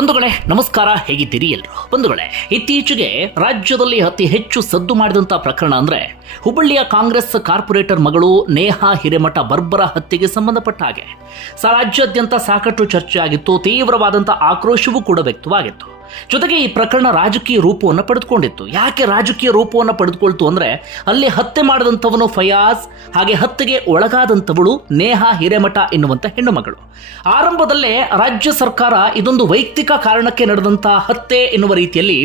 ಬಂಧುಗಳೇ, ನಮಸ್ಕಾರ. ಹೇಗಿದ್ದೀರಿ ಎಲ್ಲರೂ ಬಂಧುಗಳೇ, ಇತ್ತೀಚೆಗೆ ರಾಜ್ಯದಲ್ಲಿ ಅತಿ ಹೆಚ್ಚು ಸದ್ದು ಮಾಡಿದಂಥ ಪ್ರಕರಣ ಅಂದರೆ ಹುಬ್ಬಳ್ಳಿಯ ಕಾಂಗ್ರೆಸ್ ಕಾರ್ಪೊರೇಟರ್ ಮಗಳು ನೇಹಾ ಹಿರೇಮಠ ಬರ್ಬರ ಹತ್ಯೆಗೆ ಸಂಬಂಧಪಟ್ಟ ಹಾಗೆ. ರಾಜ್ಯಾದ್ಯಂತ ಸಾಕಷ್ಟು ಚರ್ಚೆ ಆಗಿತ್ತು ತೀವ್ರವಾದಂಥ ಆಕ್ರೋಶವೂ ಕೂಡ ವ್ಯಕ್ತವಾಗಿತ್ತು. ಜೊತೆಗೆ ಈ ಪ್ರಕರಣ ರಾಜಕೀಯ ರೂಪವನ್ನು ಪಡೆದುಕೊಂಡಿತ್ತು. ಯಾಕೆ ರಾಜಕೀಯ ರೂಪವನ್ನು ಪಡೆದುಕೊಳ್ತು ಅಂದರೆ ಅಲ್ಲಿ ಹತ್ಯೆ ಮಾಡಿದಂಥವನು ಫಯಾಜ್, ಹಾಗೆ ಹತ್ಯೆಗೆ ಒಳಗಾದಂಥವಳು ನೇಹಾ ಹಿರೇಮಠ ಎನ್ನುವಂಥ ಹೆಣ್ಣು ಮಗಳು ಆರಂಭದಲ್ಲೇ ರಾಜ್ಯ ಸರ್ಕಾರ ಇದೊಂದು ವೈಯಕ್ತಿಕ ಕಾರಣಕ್ಕೆ ನಡೆದಂಥ ಹತ್ಯೆ ಎನ್ನುವ ರೀತಿಯಲ್ಲಿ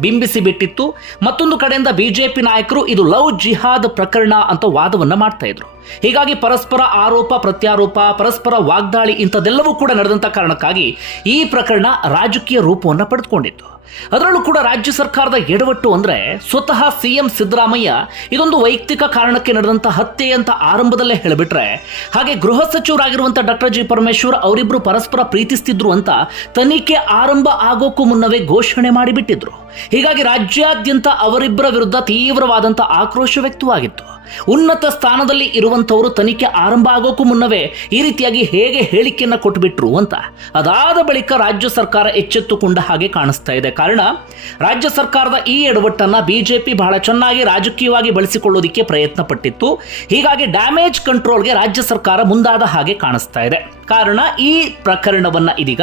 ಬಿಂಬಿಸಿ ಬಿಟ್ಟಿತ್ತು ಮತ್ತೊಂದು ಕಡೆಯಿಂದ ಬಿಜೆಪಿ ನಾಯಕರು ಇದು ಲವ್ ಜಿಹಾದ್ ಪ್ರಕರಣ ಅಂತ ವಾದವನ್ನು ಮಾಡ್ತಾ ಇದ್ರು. ಹೀಗಾಗಿ ಪರಸ್ಪರ ಆರೋಪ, ಪ್ರತ್ಯಾರೋಪ, ಪರಸ್ಪರ ವಾಗ್ದಾಳಿ ಇಂಥದ್ದೆಲ್ಲವೂ ಕೂಡ ನಡೆದಂಥ ಕಾರಣಕ್ಕಾಗಿ ಈ ಪ್ರಕರಣ ರಾಜಕೀಯ ರೂಪವನ್ನು ಪಡೆದುಕೊಂಡಿತ್ತು. ಅದರಲ್ಲೂ ಕೂಡ ರಾಜ್ಯ ಸರ್ಕಾರದ ಎಡವಟ್ಟು ಅಂದ್ರೆ ಸ್ವತಃ ಸಿಎಂ ಸಿದ್ದರಾಮಯ್ಯ ಇದೊಂದು ವೈಯಕ್ತಿಕ ಕಾರಣಕ್ಕೆ ನಡೆದಂತ ಹತ್ಯೆ ಅಂತ ಆರಂಭದಲ್ಲೇ ಹೇಳಿಬಿಟ್ರೆ. ಹಾಗೆ ಗೃಹ ಸಚಿವರಾಗಿರುವಂಥ ಡಾಕ್ಟರ್ ಜಿ ಪರಮೇಶ್ವರ್ ಅವರಿಬ್ರು ಪರಸ್ಪರ ಪ್ರೀತಿಸ್ತಿದ್ರು ಅಂತ ತನಿಖೆ ಆರಂಭ ಆಗೋಕ್ಕೂ ಮುನ್ನವೇ ಘೋಷಣೆ ಮಾಡಿಬಿಟ್ಟಿದ್ರು. ಹೀಗಾಗಿ ರಾಜ್ಯಾದ್ಯಂತ ಅವರಿಬ್ಬರ ವಿರುದ್ಧ ತೀವ್ರವಾದಂತಹ ಆಕ್ರೋಶ ವ್ಯಕ್ತವಾಗಿತ್ತು. ಉನ್ನತ ಸ್ಥಾನದಲ್ಲಿ ಇರುವಂಥವರು ತನಿಖೆ ಆರಂಭ ಆಗೋಕ್ಕೂ ಮುನ್ನವೇ ಈ ರೀತಿಯಾಗಿ ಹೇಗೆ ಹೇಳಿಕೆಯನ್ನು ಕೊಟ್ಟುಬಿಟ್ರು ಅಂತ. ಅದಾದ ಬಳಿಕ ರಾಜ್ಯ ಸರ್ಕಾರ ಎಚ್ಚೆತ್ತುಕೊಂಡ ಹಾಗೆ ಕಾಣಿಸ್ತಾ ಇದೆ. ಕಾರಣ, ರಾಜ್ಯ ಸರ್ಕಾರದ ಈ ಎಡವಟ್ಟನ್ನ ಬಿಜೆಪಿ ಬಹಳ ಚೆನ್ನಾಗಿ ರಾಜಕೀಯವಾಗಿ ಬಳಸಿಕೊಳ್ಳೋದಕ್ಕೆ ಪ್ರಯತ್ನ ಪಟ್ಟಿತ್ತು ಹೀಗಾಗಿ ಡ್ಯಾಮೇಜ್ ಕಂಟ್ರೋಲ್ಗೆ ರಾಜ್ಯ ಸರ್ಕಾರ ಮುಂದಾದ ಹಾಗೆ ಕಾಣಿಸ್ತಾ ಇದೆ. ಕಾರಣ, ಈ ಪ್ರಕರಣವನ್ನು ಇದೀಗ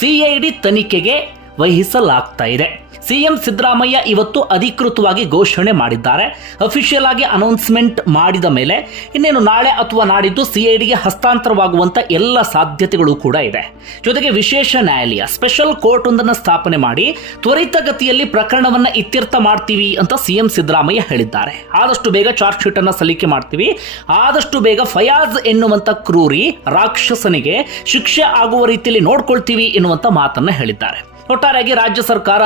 ಸಿಐಡಿ ತನಿಖೆಗೆ ವಹಿಸಲಾಗ್ತಾ ಇದೆ. ಸಿಎಂ ಸಿದ್ದರಾಮಯ್ಯ ಇವತ್ತು ಅಧಿಕೃತವಾಗಿ ಘೋಷಣೆ ಮಾಡಿದ್ದಾರೆ. ಅಫಿಷಿಯಲ್ ಆಗಿ ಅನೌನ್ಸ್ಮೆಂಟ್ ಮಾಡಿದ ಮೇಲೆ ಇನ್ನೇನು ನಾಳೆ ಅಥವಾ ನಾಡಿದ್ದು ಸಿಐಡಿಗೆ ಹಸ್ತಾಂತರವಾಗುವಂತ ಎಲ್ಲ ಸಾಧ್ಯತೆಗಳು ಕೂಡ ಇದೆ. ಜೊತೆಗೆ ವಿಶೇಷ ನ್ಯಾಯಾಲಯ ಸ್ಪೆಷಲ್ ಕೋರ್ಟ್ ಒಂದನ್ನು ಸ್ಥಾಪನೆ ಮಾಡಿ ತ್ವರಿತಗತಿಯಲ್ಲಿ ಪ್ರಕರಣವನ್ನ ಇತ್ಯರ್ಥ ಮಾಡ್ತೀವಿ ಅಂತ ಸಿಎಂ ಸಿದ್ದರಾಮಯ್ಯ ಹೇಳಿದ್ದಾರೆ. ಆದಷ್ಟು ಬೇಗ ಚಾರ್ಜ್ ಶೀಟ್ ಅನ್ನು ಸಲ್ಲಿಕೆ ಮಾಡ್ತೀವಿ. ಆದಷ್ಟು ಬೇಗ ಫಯಾಜ್ ಎನ್ನುವಂತ ಕ್ರೂರಿ ರಾಕ್ಷಸನಿಗೆ ಶಿಕ್ಷೆ ಆಗುವ ರೀತಿಯಲ್ಲಿ ನೋಡ್ಕೊಳ್ತೀವಿ ಎನ್ನುವಂತ ಮಾತನ್ನ ಹೇಳಿದ್ದಾರೆ. ಒಟ್ಟಾರೆಯಾಗಿ ರಾಜ್ಯ ಸರ್ಕಾರ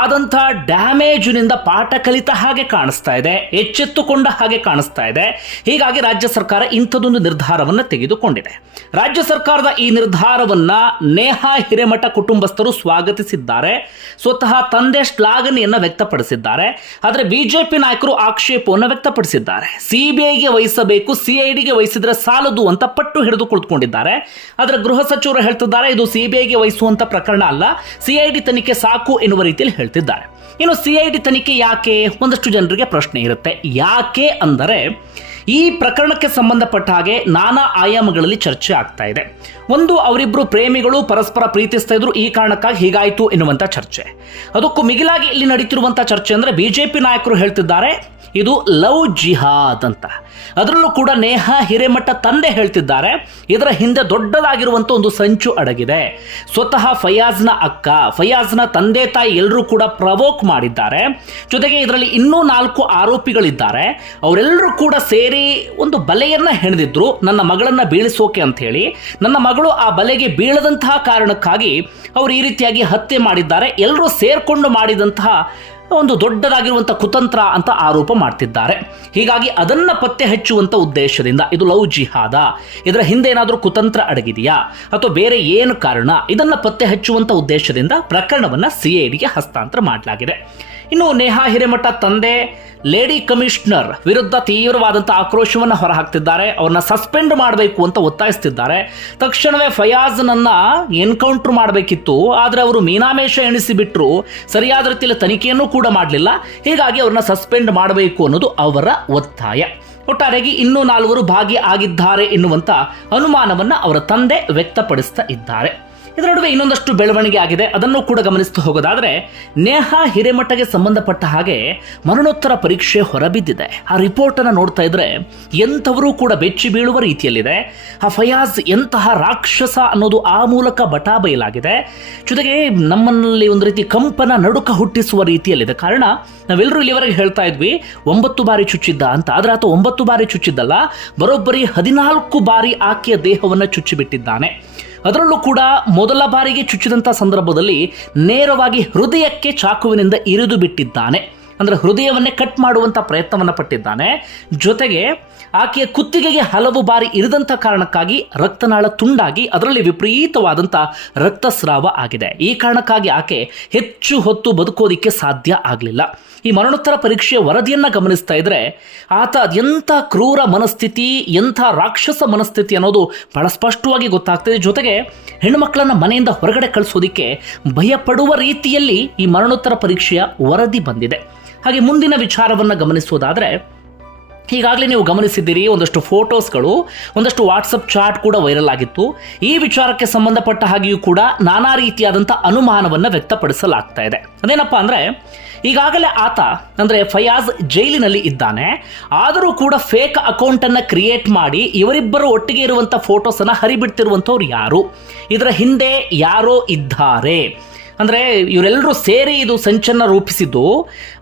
ಆದಂಥ ಡ್ಯಾಮೇಜಿನಿಂದ ಪಾಠ ಕಲಿತ ಹಾಗೆ ಕಾಣಿಸ್ತಾ ಇದೆ, ಎಚ್ಚೆತ್ತುಕೊಂಡ ಹಾಗೆ ಕಾಣಿಸ್ತಾ ಇದೆ. ಹೀಗಾಗಿ ರಾಜ್ಯ ಸರ್ಕಾರ ಇಂಥದೊಂದು ನಿರ್ಧಾರವನ್ನು ತೆಗೆದುಕೊಂಡಿದೆ. ರಾಜ್ಯ ಸರ್ಕಾರದ ಈ ನಿರ್ಧಾರವನ್ನ ನೇಹಾ ಹಿರೇಮಠ ಕುಟುಂಬಸ್ಥರು ಸ್ವಾಗತಿಸಿದ್ದಾರೆ. ಸ್ವತಃ ತಂದೆ ಶ್ಲಾಘನೆಯನ್ನು ವ್ಯಕ್ತಪಡಿಸಿದ್ದಾರೆ. ಆದರೆ ಬಿಜೆಪಿ ನಾಯಕರು ಆಕ್ಷೇಪವನ್ನು ವ್ಯಕ್ತಪಡಿಸಿದ್ದಾರೆ. ಸಿಬಿಐಗೆ ವಹಿಸಬೇಕು, ಸಿಐಡಿಗೆ ವಹಿಸಿದ್ರೆ ಸಾಲದು ಅಂತ ಪಟ್ಟು ಹಿಡಿದು ಕುಳಿತುಕೊಂಡಿದ್ದಾರೆ. ಆದರೆ ಗೃಹ ಸಚಿವರು ಹೇಳ್ತಿದ್ದಾರೆ, ಇದು ಸಿಬಿಐಗೆ ವಹಿಸುವಂತ ಪ್ರಕರಣ ಅಲ್ಲ ಸಿಐಡಿ ತನಿಖೆ ಸಾಕು ಎನ್ನುವ ರೀತಿಯಲ್ಲಿ ಹೇಳ್ತಿದ್ದಾರೆ. ಇನ್ನು ಸಿಐಡಿ ತನಿಖೆ ಯಾಕೆ? ಒಂದಷ್ಟು ಜನರಿಗೆ ಪ್ರಶ್ನೆ ಇರುತ್ತೆ. ಯಾಕೆ ಅಂದರೆ ಈ ಪ್ರಕರಣಕ್ಕೆ ಸಂಬಂಧಪಟ್ಟ ಹಾಗೆ ನಾನಾ ಆಯಾಮಗಳಲ್ಲಿ ಚರ್ಚೆ ಆಗ್ತಾ ಇದೆ. ಒಂದು, ಅವರಿಬ್ರು ಪ್ರೇಮಿಗಳು ಪರಸ್ಪರ ಪ್ರೀತಿಸ್ತಾ ಇದ್ರು, ಈ ಕಾರಣಕ್ಕಾಗಿ ಹೀಗಾಯಿತು ಎನ್ನುವಂಥ ಚರ್ಚೆ. ಅದಕ್ಕೂ ಮಿಗಿಲಾಗಿ ಇಲ್ಲಿ ನಡೀತಿರುವಂಥ ಚರ್ಚೆ ಅಂದ್ರೆ ಬಿಜೆಪಿ ನಾಯಕರು ಹೇಳ್ತಿದ್ದಾರೆ ಇದು ಲವ್ ಜಿಹಾದ್ ಅಂತ. ಅದರಲ್ಲೂ ಕೂಡ ನೇಹಾ ಹಿರೇಮಠ ತಂದೆ ಹೇಳ್ತಿದ್ದಾರೆ, ಇದರ ಹಿಂದೆ ದೊಡ್ಡದಾಗಿರುವಂತ ಒಂದು ಸಂಚು ಅಡಗಿದೆ. ಸ್ವತಃ ಫಯಾಜ್ನ ಅಕ್ಕ, ಫಯಾಜ್ನ ತಂದೆ ತಾಯಿ ಎಲ್ಲರೂ ಕೂಡ ಪ್ರವೋಕ್ ಮಾಡಿದ್ದಾರೆ. ಜೊತೆಗೆ ಇದರಲ್ಲಿ ಇನ್ನೂ ನಾಲ್ಕು ಆರೋಪಿಗಳಿದ್ದಾರೆ. ಅವರೆಲ್ಲರೂ ಕೂಡ ಸೇರಿ ಒಂದು ಬಲೆಯನ್ನ ಹೆಣೆದಿದ್ರು, ನನ್ನ ಮಗಳನ್ನ ಬೀಳಿಸೋಕೆ ಅಂತ ಹೇಳಿ ನನ್ನ ಮಗಳು ಆ ಬಲೆಗೆ ಬೀಳದಂತಹ ಕಾರಣಕ್ಕಾಗಿ ಅವರು ಈ ರೀತಿಯಾಗಿ ಹತ್ಯೆ ಮಾಡಿದ್ದಾರೆ. ಎಲ್ಲರೂ ಸೇರ್ಕೊಂಡು ಮಾಡಿದಂತಹ ಒಂದು ದೊಡ್ಡದಾಗಿರುವಂಥ ಕುತಂತ್ರ ಅಂತ ಆರೋಪ ಮಾಡ್ತಿದ್ದಾರೆ. ಹೀಗಾಗಿ ಅದನ್ನ ಪತ್ತೆ ಹಚ್ಚುವಂಥ ಉದ್ದೇಶದಿಂದ ಇದು ಲವ್ ಜಿಹಾದ. ಇದರ ಹಿಂದೆ ಏನಾದರೂ ಕುತಂತ್ರ ಅಡಗಿದೆಯಾ? ಅಥವಾ ಬೇರೆ ಏನು ಕಾರಣ? ಇದನ್ನ ಪತ್ತೆ ಹಚ್ಚುವಂಥ ಉದ್ದೇಶದಿಂದ ಪ್ರಕರಣವನ್ನು ಸಿಐಡಿಗೆ ಹಸ್ತಾಂತರ ಮಾಡಲಾಗಿದೆ. ಇನ್ನು ನೇಹಾ ಹಿರೇಮಠ ತಂದೆ ಲೇಡಿ ಕಮಿಷನರ್ ವಿರುದ್ಧ ತೀವ್ರವಾದಂಥ ಆಕ್ರೋಶವನ್ನು ಹೊರಹಾಕ್ತಿದ್ದಾರೆ. ಅವ್ರನ್ನ ಸಸ್ಪೆಂಡ್ ಮಾಡಬೇಕು ಅಂತ ಒತ್ತಾಯಿಸ್ತಿದ್ದಾರೆ. ತಕ್ಷಣವೇ ಫಯಾಜ್ನನ್ನ ಎನ್ಕೌಂಟರ್ ಮಾಡಬೇಕಿತ್ತು. ಆದರೆ ಅವರು ಮೀನಾಮೇಷ ಎಣಿಸಿಬಿಟ್ರು. ಸರಿಯಾದ ರೀತಿಯಲ್ಲಿ ತನಿಖೆಯನ್ನು ಕೂಡ ಮಾಡಲಿಲ್ಲ. ಹೀಗಾಗಿ ಅವ್ರನ್ನ ಸಸ್ಪೆಂಡ್ ಮಾಡಬೇಕು ಅನ್ನೋದು ಅವರ ಒತ್ತಾಯ. ಒಟ್ಟಾರೆಯಾಗಿ ಇನ್ನೂ ನಾಲ್ವರು ಭಾಗಿ ಆಗಿದ್ದಾರೆ ಎನ್ನುವಂಥ ಅನುಮಾನವನ್ನು ಅವರ ತಂದೆ ವ್ಯಕ್ತಪಡಿಸ್ತಾ ಇದ್ದಾರೆ. ಇದರ ನಡುವೆ ಇನ್ನೊಂದಷ್ಟು ಬೆಳವಣಿಗೆ ಆಗಿದೆ. ಅದನ್ನು ಕೂಡ ಗಮನಿಸ್ತಾ ಹೋಗೋದಾದ್ರೆ, ನೇಹಾ ಹಿರೇಮಠಗೆ ಸಂಬಂಧಪಟ್ಟ ಹಾಗೆ ಮರಣೋತ್ತರ ಪರೀಕ್ಷೆ ಹೊರಬಿದ್ದಿದೆ. ಆ ರಿಪೋರ್ಟ್ ಅನ್ನು ನೋಡ್ತಾ ಇದ್ರೆ ಎಂಥವರು ಕೂಡ ಬೆಚ್ಚಿ ಬೀಳುವ ರೀತಿಯಲ್ಲಿದೆ. ಆ ಫಯಾಜ್ ಎಂತಹ ರಾಕ್ಷಸ ಅನ್ನೋದು ಆ ಮೂಲಕ ಬಟಾ ಬಯಲಾಗಿದೆ. ಜೊತೆಗೆ ನಮ್ಮಲ್ಲಿ ಒಂದು ರೀತಿ ಕಂಪನ ನಡುಕ ಹುಟ್ಟಿಸುವ ರೀತಿಯಲ್ಲಿದೆ. ಕಾರಣ, ನಾವೆಲ್ಲರೂ ಇಲ್ಲಿವರೆಗೆ ಹೇಳ್ತಾ ಇದ್ವಿ, ಒಂಬತ್ತು ಬಾರಿ ಚುಚ್ಚಿದ್ದ ಅಂತ. ಆದ್ರೆ ಆತ ಒಂಬತ್ತು ಬಾರಿ ಚುಚ್ಚಿದ್ದಲ್ಲ, ಬರೋಬ್ಬರಿ ಹದಿನಾಲ್ಕು ಬಾರಿ ಆಕೆಯ ದೇಹವನ್ನು ಚುಚ್ಚಿಬಿಟ್ಟಿದ್ದಾನೆ. ಅದರಲ್ಲೂ ಕೂಡ ಮೊದಲ ಬಾರಿಗೆ ಚುಚ್ಚಿದಂಥ ಸಂದರ್ಭದಲ್ಲಿ ನೇರವಾಗಿ ಹೃದಯಕ್ಕೆ ಚಾಕುವಿನಿಂದ ಇರಿದು ಬಿಟ್ಟಿದ್ದಾನೆ. ಅಂದರೆ ಹೃದಯವನ್ನೇ ಕಟ್ ಮಾಡುವಂಥ ಪ್ರಯತ್ನವನ್ನು ಪಟ್ಟಿದ್ದಾನೆ. ಜೊತೆಗೆ ಆಕೆಯ ಕುತ್ತಿಗೆಗೆ ಹಲವು ಬಾರಿ ಇರಿದಂಥ ಕಾರಣಕ್ಕಾಗಿ ರಕ್ತನಾಳ ತುಂಡಾಗಿ ಅದರಲ್ಲಿ ವಿಪರೀತವಾದಂಥ ರಕ್ತಸ್ರಾವ ಆಗಿದೆ. ಈ ಕಾರಣಕ್ಕಾಗಿ ಆಕೆ ಹೆಚ್ಚು ಹೊತ್ತು ಬದುಕೋದಿಕ್ಕೆ ಸಾಧ್ಯ ಆಗಲಿಲ್ಲ. ಈ ಮರಣೋತ್ತರ ಪರೀಕ್ಷೆಯ ವರದಿಯನ್ನು ಗಮನಿಸ್ತಾ ಇದ್ರೆ ಆತ ಎಂಥ ಕ್ರೂರ ಮನಸ್ಥಿತಿ, ಎಂಥ ರಾಕ್ಷಸ ಮನಸ್ಥಿತಿ ಅನ್ನೋದು ಬಹಳ ಸ್ಪಷ್ಟವಾಗಿ ಗೊತ್ತಾಗ್ತದೆ. ಜೊತೆಗೆ ಹೆಣ್ಣುಮಕ್ಕಳನ್ನ ಮನೆಯಿಂದ ಹೊರಗಡೆ ಕಳಿಸೋದಿಕ್ಕೆ ಭಯಪಡುವ ರೀತಿಯಲ್ಲಿ ಈ ಮರಣೋತ್ತರ ಪರೀಕ್ಷೆಯ ವರದಿ ಬಂದಿದೆ. ಹಾಗೆ ಮುಂದಿನ ವಿಚಾರವನ್ನು ಗಮನಿಸೋದಾದರೆ ಈಗಾಗಲೇ ನೀವು ಗಮನಿಸಿದ್ದೀರಿ, ಒಂದಷ್ಟು ಫೋಟೋಸ್ಗಳು, ಒಂದಷ್ಟು ವಾಟ್ಸಪ್ ಚಾಟ್ ಕೂಡ ವೈರಲ್ ಆಗಿತ್ತು. ಈ ವಿಚಾರಕ್ಕೆ ಸಂಬಂಧಪಟ್ಟ ಹಾಗೆಯೂ ಕೂಡ ನಾನಾ ರೀತಿಯಾದಂಥ ಅನುಮಾನವನ್ನು ವ್ಯಕ್ತಪಡಿಸಲಾಗ್ತಾ ಇದೆ. ಅದೇನಪ್ಪ ಅಂದರೆ, ಈಗಾಗಲೇ ಆತ, ಅಂದರೆ ಫಯಾಜ್ ಜೈಲಿನಲ್ಲಿ ಇದ್ದಾನೆ. ಆದರೂ ಕೂಡ ಫೇಕ್ ಅಕೌಂಟನ್ನು ಕ್ರಿಯೇಟ್ ಮಾಡಿ ಇವರಿಬ್ಬರು ಒಟ್ಟಿಗೆ ಇರುವಂಥ ಫೋಟೋಸನ್ನು ಹರಿಬಿಡ್ತಿರುವಂಥವ್ರು ಯಾರು? ಇದರ ಹಿಂದೆ ಯಾರೋ ಇದ್ದಾರೆ. ಅಂದರೆ ಇವರೆಲ್ಲರೂ ಸೇರಿ ಇದು ಸಂಚನ್ನು ರೂಪಿಸಿದ್ದು.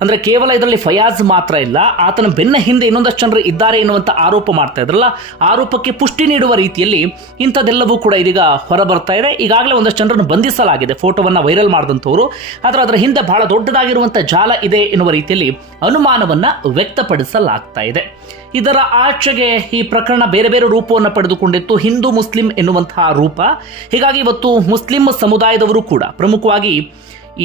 ಅಂದರೆ ಕೇವಲ ಇದರಲ್ಲಿ ಫಯಾಜ್ ಮಾತ್ರ ಇಲ್ಲ, ಆತನ ಬೆನ್ನ ಹಿಂದೆ ಇನ್ನೊಂದಷ್ಟು ಜನರು ಇದ್ದಾರೆ ಎನ್ನುವಂಥ ಆರೋಪ ಮಾಡ್ತಾ ಇದ್ರಲ್ಲ ಆರೋಪಕ್ಕೆ ಪುಷ್ಟಿ ನೀಡುವ ರೀತಿಯಲ್ಲಿ ಇಂಥದ್ದೆಲ್ಲವೂ ಕೂಡ ಇದೀಗ ಹೊರಬರ್ತಾ ಇದೆ. ಈಗಾಗಲೇ ಒಂದಷ್ಟು ಜನರನ್ನು ಬಂಧಿಸಲಾಗಿದೆ, ಫೋಟೋವನ್ನು ವೈರಲ್ ಮಾಡಿದಂಥವರು. ಆದರೆ ಅದರ ಹಿಂದೆ ಬಹಳ ದೊಡ್ಡದಾಗಿರುವಂಥ ಜಾಲ ಇದೆ ಎನ್ನುವ ರೀತಿಯಲ್ಲಿ ಅನುಮಾನವನ್ನು ವ್ಯಕ್ತಪಡಿಸಲಾಗ್ತಾ ಇದೆ. ಇದರ ಆಚೆಗೆ ಈ ಪ್ರಕರಣ ಬೇರೆ ಬೇರೆ ರೂಪವನ್ನು ಪಡೆದುಕೊಂಡಿತ್ತು, ಹಿಂದೂ ಮುಸ್ಲಿಂ ಎನ್ನುವಂತಹ ರೂಪ. ಹೀಗಾಗಿ ಇವತ್ತು ಮುಸ್ಲಿಂ ಸಮುದಾಯದವರು ಕೂಡ ಪ್ರಮುಖವಾಗಿ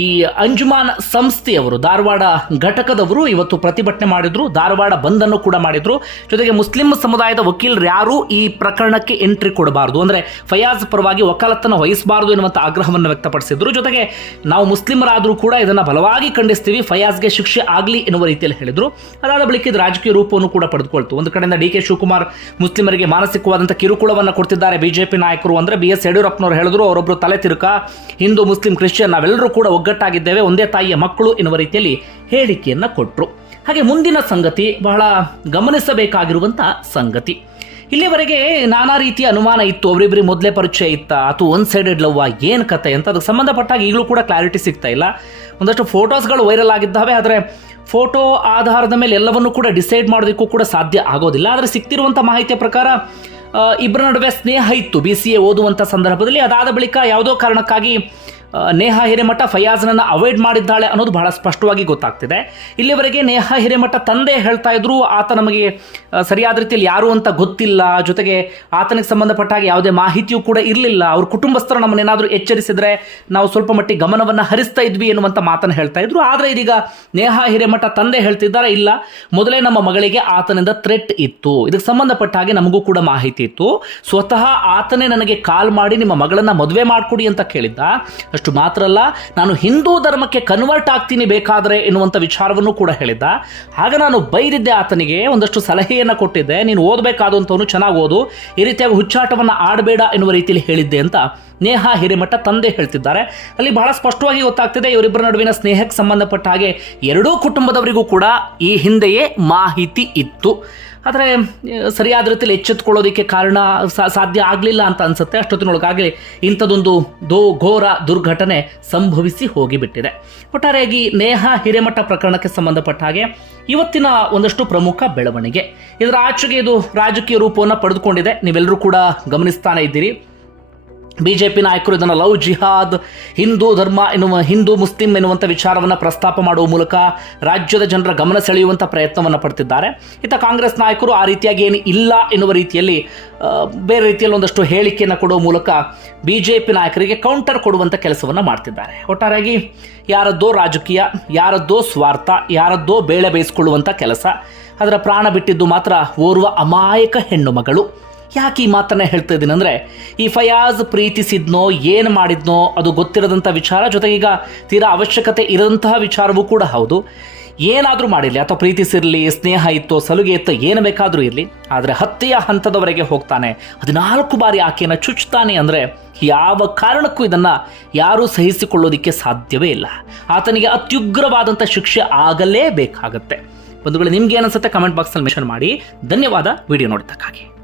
ಈ ಅಂಜುಮಾನ್ ಸಂಸ್ಥೆಯವರು ಧಾರವಾಡ ಘಟಕದವರು ಇವತ್ತು ಪ್ರತಿಭಟನೆ ಮಾಡಿದ್ರು, ಧಾರವಾಡ ಬಂದನ್ನು ಕೂಡ ಮಾಡಿದ್ರು. ಜೊತೆಗೆ ಮುಸ್ಲಿಂ ಸಮುದಾಯದ ವಕೀಲರು ಯಾರು ಈ ಪ್ರಕರಣಕ್ಕೆ ಎಂಟ್ರಿ ಕೊಡಬಾರದು. ಅಂದರೆ ಫಯಾಜ್ ಪರವಾಗಿ ವಕಾಲತ್ತನ್ನು ವಹಿಸಬಾರದು ಎನ್ನುವಂಥ ಆಗ್ರಹವನ್ನು ವ್ಯಕ್ತಪಡಿಸಿದ್ರು. ಜೊತೆಗೆ ನಾವು ಮುಸ್ಲಿಮರಾದರೂ ಕೂಡ ಇದನ್ನು ಬಲವಾಗಿ ಖಂಡಿಸ್ತೀವಿ, ಫಯಾಜ್ಗೆ ಶಿಕ್ಷೆ ಆಗಲಿ ಎನ್ನುವ ರೀತಿಯಲ್ಲಿ ಹೇಳಿದ್ರು. ಅದಾದ ಬಳಿಕ ಇದು ರಾಜಕೀಯ ರೂಪವನ್ನು ಕೂಡ ಪಡೆದುಕೊಳ್ತು. ಒಂದು ಕಡೆಯಿಂದ ಡಿ ಕೆ ಶಿವಕುಮಾರ್ ಮುಸ್ಲಿಮರಿಗೆ ಮಾನಸಿಕವಾದಂಥ ಕಿರುಕುಳವನ್ನು ಕೊಡ್ತಿದ್ದಾರೆ. ಬಿಜೆಪಿ ನಾಯಕರು ಅಂದರೆ ಬಿ ಎಸ್ ಯಡಿಯೂರಪ್ಪನವರು ಹೇಳಿದ್ರು ಅವರೊಬ್ಬರು ತಲೆ ತಿರುಕ ಹಿಂದೂ, ಮುಸ್ಲಿಂ, ಕ್ರಿಶ್ಚಿಯನ್ ನಾವೆಲ್ಲರೂ ಕೂಡ ಒಗ್ಗಟ್ಟಾಗಿದ್ದೇವೆ, ಒಂದೇ ತಾಯಿಯ ಮಕ್ಕಳು ಎನ್ನುವ ರೀತಿಯಲ್ಲಿ ಹೇಳಿಕೆಯನ್ನು ಕೊಟ್ಟರು ಹಾಗೆ ಮುಂದಿನ ಸಂಗತಿ ಬಹಳ ಗಮನಿಸಬೇಕಾಗಿರುವಂಥ ಸಂಗತಿ. ಇಲ್ಲಿವರೆಗೆ ನಾನಾ ರೀತಿಯ ಅನುಮಾನ ಇತ್ತು ಅವರಿಬ್ಬರಿ ಮೊದಲೇ ಪರಿಚಯ ಇತ್ತ ಅಥವಾ ಒನ್ ಸೈಡೆಡ್ ಲವ್ವ ಏನು ಕತೆ ಅಂತ ಅದಕ್ಕೆ ಸಂಬಂಧಪಟ್ಟಾಗ ಈಗಲೂ ಕೂಡ ಕ್ಲಾರಿಟಿ ಸಿಗ್ತಾ ಇಲ್ಲ. ಒಂದಷ್ಟು ಫೋಟೋಸ್ಗಳು ವೈರಲ್ ಆಗಿದ್ದಾವೆ, ಆದರೆ ಫೋಟೋ ಆಧಾರದ ಮೇಲೆ ಎಲ್ಲವನ್ನೂ ಕೂಡ ಡಿಸೈಡ್ ಮಾಡೋದಕ್ಕೂ ಕೂಡ ಸಾಧ್ಯ ಆಗೋದಿಲ್ಲ. ಆದರೆ ಸಿಗ್ತಿರುವಂಥ ಮಾಹಿತಿಯ ಪ್ರಕಾರ ಇಬ್ಬರ ನಡುವೆ ಸ್ನೇಹ ಇತ್ತು. ಬಿ ಸಿ ಎ ಓದುವಂಥ ಸಂದರ್ಭದಲ್ಲಿ ಅದಾದ ಬಳಿಕ ಯಾವುದೋ ಕಾರಣಕ್ಕಾಗಿ ನೇಹಾ ಹಿರೇಮಠ ಫಯಾಜ್ನನ್ನು ಅವಾಯ್ಡ್ ಮಾಡಿದ್ದಾಳೆ ಅನ್ನೋದು ಬಹಳ ಸ್ಪಷ್ಟವಾಗಿ ಗೊತ್ತಾಗ್ತಿದೆ. ಇಲ್ಲಿವರೆಗೆ ನೇಹಾ ಹಿರೇಮಠ ತಂದೆ ಹೇಳ್ತಾ ಇದ್ರು, ಆತ ನಮಗೆ ಸರಿಯಾದ ರೀತಿಯಲ್ಲಿ ಯಾರು ಅಂತ ಗೊತ್ತಿಲ್ಲ, ಜೊತೆಗೆ ಆತನಿಗೆ ಸಂಬಂಧಪಟ್ಟ ಹಾಗೆ ಯಾವುದೇ ಮಾಹಿತಿಯೂ ಕೂಡ ಇರಲಿಲ್ಲ. ಅವ್ರ ಕುಟುಂಬಸ್ಥರು ನಮ್ಮನ್ನೇನಾದರೂ ಎಚ್ಚರಿಸಿದ್ರೆ ನಾವು ಸ್ವಲ್ಪ ಮಟ್ಟಿಗೆ ಗಮನವನ್ನು ಹರಿಸ್ತಾ ಇದ್ವಿ ಎನ್ನುವಂಥ ಮಾತನ್ನು ಹೇಳ್ತಾ ಇದ್ರು. ಆದರೆ ಇದೀಗ ನೇಹಾ ಹಿರೇಮಠ ತಂದೆ ಹೇಳ್ತಿದ್ದಾರೆ, ಇಲ್ಲ. ಮೊದಲೇ ನಮ್ಮ ಮಗಳಿಗೆ ಆತನಿಂದ ಥ್ರೆಟ್ ಇತ್ತು. ಇದಕ್ಕೆ ಸಂಬಂಧಪಟ್ಟ ಹಾಗೆ ನಮಗೂ ಕೂಡ ಮಾಹಿತಿ ಇತ್ತು. ಸ್ವತಃ ಆತನೇ ನನಗೆ ಕಾಲ್ ಮಾಡಿ ನಿಮ್ಮ ಮಗಳನ್ನ ಮದುವೆ ಮಾಡಿಕೊಡಿ ಅಂತ ಕೇಳಿದ್ದ. ಅಷ್ಟು ಮಾತ್ರ ಅಲ್ಲ, ನಾನು ಹಿಂದೂ ಧರ್ಮಕ್ಕೆ ಕನ್ವರ್ಟ್ ಆಗ್ತೀನಿ ಬೇಕಾದರೆ ಎನ್ನುವಂಥ ವಿಚಾರವನ್ನು ಕೂಡ ಹೇಳಿದ್ದ. ಆಗ ನಾನು ಬೈದಿದ್ದೆ ಆತನಿಗೆ, ಒಂದಷ್ಟು ಸಲಹೆಯನ್ನು ಕೊಟ್ಟಿದ್ದೆ. ನೀನು ಓದಬೇಕಾದಂಥವನು ಚೆನ್ನಾಗಿ ಓದು, ಈ ರೀತಿಯಾಗಿ ಹುಚ್ಚಾಟವನ್ನು ಆಡಬೇಡ ಎನ್ನುವ ರೀತಿಯಲ್ಲಿ ಹೇಳಿದ್ದೆ ಅಂತ. ನೇಹಾ ಹಿರೇಮಠ ತಂದೆ ಹೇಳ್ತಿದ್ದಾರೆ. ಅಲ್ಲಿ ಬಹಳ ಸ್ಪಷ್ಟವಾಗಿ ಗೊತ್ತಾಗ್ತಿದೆ, ಇವರಿಬ್ಬರ ನಡುವಿನ ಸ್ನೇಹಕ್ಕೆ ಸಂಬಂಧಪಟ್ಟ ಹಾಗೆ ಎರಡೂ ಕುಟುಂಬದವರಿಗೂ ಕೂಡ ಈ ಹಿಂದೆಯೇ ಮಾಹಿತಿ ಇತ್ತು. ಆದರೆ, ಸರಿಯಾದ ರೀತಿಯಲ್ಲಿ ಎಚ್ಚೆತ್ಕೊಳ್ಳೋದಕ್ಕೆ ಕಾರಣ ಸಾಧ್ಯ ಆಗಲಿಲ್ಲ ಅಂತ ಅನ್ಸುತ್ತೆ. ಅಷ್ಟೊತ್ತಿನೊಳಗಾಗಿ ಇಂಥದ್ದೊಂದು ದೋ, ಘೋರ ದುರ್ಘಟನೆ ಸಂಭವಿಸಿ ಹೋಗಿಬಿಟ್ಟಿದೆ. ಒಟ್ಟಾರೆಯಾಗಿ ನೇಹ ಹಿರೇಮಠ ಪ್ರಕರಣಕ್ಕೆ ಸಂಬಂಧಪಟ್ಟ ಹಾಗೆ ಇವತ್ತಿನ ಒಂದಷ್ಟು ಪ್ರಮುಖ ಬೆಳವಣಿಗೆ. ಇದರ ಆಚೆಗೆ ಇದು ರಾಜಕೀಯ ರೂಪವನ್ನು ಪಡೆದುಕೊಂಡಿದೆ. ನೀವೆಲ್ಲರೂ ಕೂಡ ಗಮನಿಸ್ತಾನೆ ಇದ್ದೀರಿ. ಬಿಜೆಪಿ ನಾಯಕರು ಇದನ್ನು ಲವ್ ಜಿಹಾದ್, ಹಿಂದೂ ಧರ್ಮ ಎನ್ನುವ, ಹಿಂದೂ ಮುಸ್ಲಿಂ ಎನ್ನುವಂಥ ವಿಚಾರವನ್ನು ಪ್ರಸ್ತಾಪ ಮಾಡುವ ಮೂಲಕ ರಾಜ್ಯದ ಜನರ ಗಮನ ಸೆಳೆಯುವಂಥ ಪ್ರಯತ್ನವನ್ನು ಪಡ್ತಿದ್ದಾರೆ. ಇತ್ತ ಕಾಂಗ್ರೆಸ್ ನಾಯಕರು ಆ ರೀತಿಯಾಗಿ ಏನು ಇಲ್ಲ ಎನ್ನುವ ರೀತಿಯಲ್ಲಿ ಬೇರೆ ರೀತಿಯಲ್ಲಿ ಒಂದಷ್ಟು ಹೇಳಿಕೆಯನ್ನು ಕೊಡುವ ಮೂಲಕ ಬಿ ಜೆ ಪಿ ನಾಯಕರಿಗೆ ಕೌಂಟರ್ ಕೊಡುವಂಥ ಕೆಲಸವನ್ನು ಮಾಡ್ತಿದ್ದಾರೆ. ಒಟ್ಟಾರೆಯಾಗಿ ಯಾರದ್ದೋ ರಾಜಕೀಯ, ಯಾರದ್ದೋ ಸ್ವಾರ್ಥ, ಯಾರದ್ದೋ ಬೇಳೆ ಬೇಯಿಸಿಕೊಳ್ಳುವಂಥ ಕೆಲಸ, ಅದರ ಪ್ರಾಣ ಬಿಟ್ಟಿದ್ದು ಮಾತ್ರ ಓರ್ವ ಅಮಾಯಕ ಹೆಣ್ಣು ಮಗಳು ಯಾಕೆ ಈ ಮಾತನ್ನ ಹೇಳ್ತಾ ಇದ್ದೀನಿ ಅಂದರೆ, ಈ ಫಯಾಜ್ ಪ್ರೀತಿಸಿದ್ನೋ, ಏನು ಮಾಡಿದ್ನೋ, ಅದು ಗೊತ್ತಿರದಂಥ ವಿಚಾರ, ಜೊತೆಗೆ ಈಗ ತೀರಾ ಅವಶ್ಯಕತೆ ಇರದಂತಹ ವಿಚಾರವೂ ಕೂಡ ಹೌದು. ಏನಾದರೂ ಮಾಡಿರಲಿ, ಅಥವಾ ಪ್ರೀತಿಸಿರಲಿ, ಸ್ನೇಹ ಇತ್ತೋ, ಸಲುಗೆ ಇತ್ತೋ, ಏನು ಬೇಕಾದರೂ ಇರಲಿ, ಆದರೆ ಹತ್ಯೆಯ ಹಂತದವರೆಗೆ ಹೋಗ್ತಾನೆ. ಹದಿನಾಲ್ಕು ಬಾರಿ ಆಕೆಯನ್ನು ಚುಚ್ತಾನೆ ಅಂದರೆ, ಯಾವ ಕಾರಣಕ್ಕೂ ಇದನ್ನು ಯಾರೂ ಸಹಿಸಿಕೊಳ್ಳೋದಿಕ್ಕೆ ಸಾಧ್ಯವೇ ಇಲ್ಲ. ಆತನಿಗೆ ಅತ್ಯುಗ್ರವಾದಂಥ ಶಿಕ್ಷೆ ಆಗಲೇಬೇಕಾಗತ್ತೆ. ಬಂಧುಗಳು, ನಿಮ್ಗೆ ಏನನ್ಸುತ್ತೆ ಕಮೆಂಟ್ ಬಾಕ್ಸಲ್ಲಿ ಮೆನ್ಷನ್ ಮಾಡಿ. ಧನ್ಯವಾದ. ವಿಡಿಯೋ ನೋಡಿದ್ದಕ್ಕಾಗಿ.